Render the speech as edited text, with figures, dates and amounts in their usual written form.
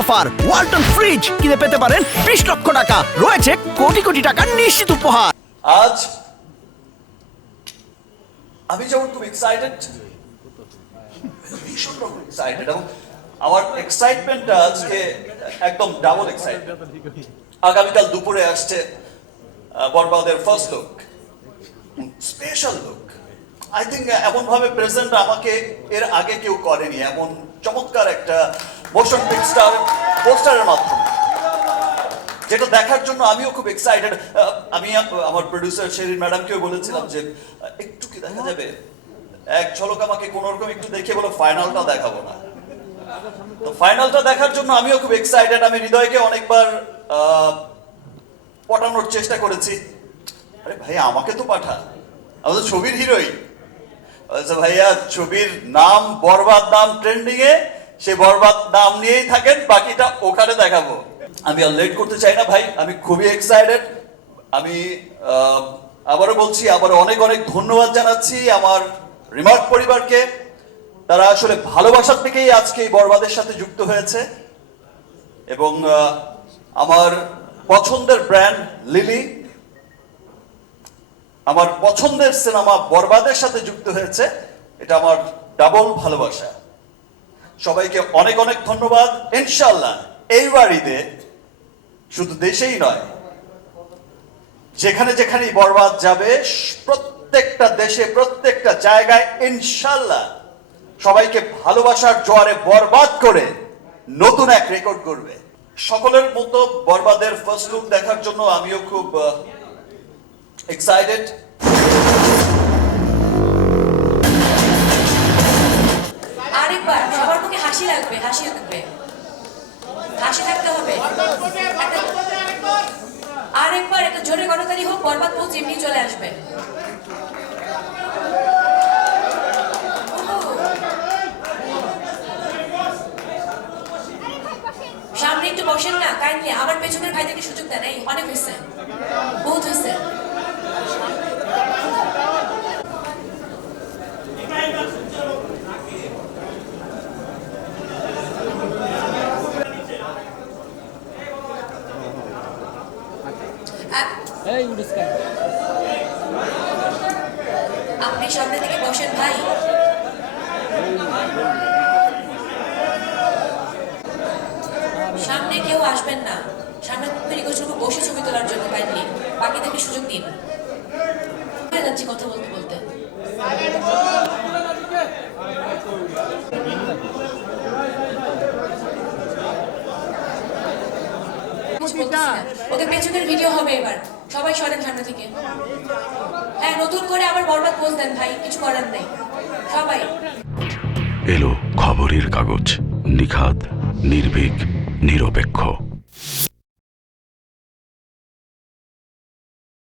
Offer, Walton fridge কিনে পেতে পারেন 20 লক্ষ টাকা, রয়েছে কোটি কোটি টাকার নিশ্চিত উপহার। আজ আমি যেমন খুব এক্সাইটেড, ভীষণ রকম এক্সাইটেড, এবং আমার এক্সাইটমেন্টটা আজকে একদম ডাবল এক্সাইটমেন্ট। আগামীকাল দুপুরে আসছে বরবাদের first look, special look. I think এমন ভাবে প্রেজেন্ট আমাকে এর আগে কেউ করেনি, এমন চমৎকার একটা মোশন পিকচার পোস্টারের মাধ্যমে, যেটা দেখার জন্য আমিও খুব এক্সাইটেড। আমি আমার প্রডিউসার শেরিন ম্যাডামকেও বলেছিলাম যে একটু কি দেখা যাবে, এক ঝলক আমাকে কোন রকম একটু দেখে বলো ফাইনালটা দেখাবো না। তো ফাইনালটা দেখার জন্য আমিও খুব এক্সাইটেড। আমি হৃদয়কে অনেকবার পটানোর চেষ্টা করেছি, আরে ভাই আমাকে তো পাঠা, আমি তো ছবির হিরোইন। ভাইয়া ছবির নাম বরবাদ, নাম ট্রেন্ডিং এ, সে বরবাদ নাম নিয়েই থাকেন, বাকিটা ওখানে দেখাবো। আমি আর লেট করতে চাই না ভাই, আমি খুবই এক্সাইটেড। আমি আবারও বলছি, আবার অনেক অনেক ধন্যবাদ জানাচ্ছি আমার রিমার্ক পরিবারকে। তারা আসলে ভালোবাসার থেকেই আজকে এই বরবাদের সাথে যুক্ত হয়েছে, এবং আমার পছন্দের ব্র্যান্ড লিলি, আমার পছন্দের সিনেমা বরবাদের সাথে যুক্ত হয়েছে, এটা আমার ডাবল ভালোবাসা। সবাইকে অনেক অনেক ধন্যবাদ। ইনশাআল্লাহ এইবার ঈদে শুধু দেশেই নয়, যেখানে যেখানেই বরবাদ যাবে, প্রত্যেকটা দেশে প্রত্যেকটা জায়গায় ইনশাআল্লাহ সবাইকে ভালোবাসার জোয়ারে বরবাদ করে নতুন এক রেকর্ড করবে। সকলের মতো বরবাদের ফার্স্ট লুক দেখার জন্য আমিও খুব এক্সাইটেড। আরেকবার সবার মুখে হাসি লাগবে, হাসি থাকবে, হাসি থাকতে হবে। আরেকবার একটা জোরে গণতালি হোক, বরবাদ পোজ এমনি চলে আসবে। সামনে একটু বসেন না কাইন্ডলি, আমার পেছনের ভাইদেরকে সুযোগ দেন। এই অনেক হয়েছে, বহুত হয়েছে। আপনি সামনে থেকে বসেন ভাই। সামনে কেউ আসবেন না, সামনে রিকোয়েস্ট করবো বসে ছবি তোলার জন্য কাইন্ডলি, বাকিদেরকে সুযোগ দিন। যাচ্ছি কথা বলতে বলতে। ওকে পেছনের ভিডিও হবে এবার, সবাই সরেন সামনে থেকে। হ্যাঁ, নতুন করে আবার বরবাদ পোজ দেন ভাই, কিছু করার নেই সবাই। এলো খবরের কাগজ, নিখাত, নির্ভীক, নিরপেক্ষ।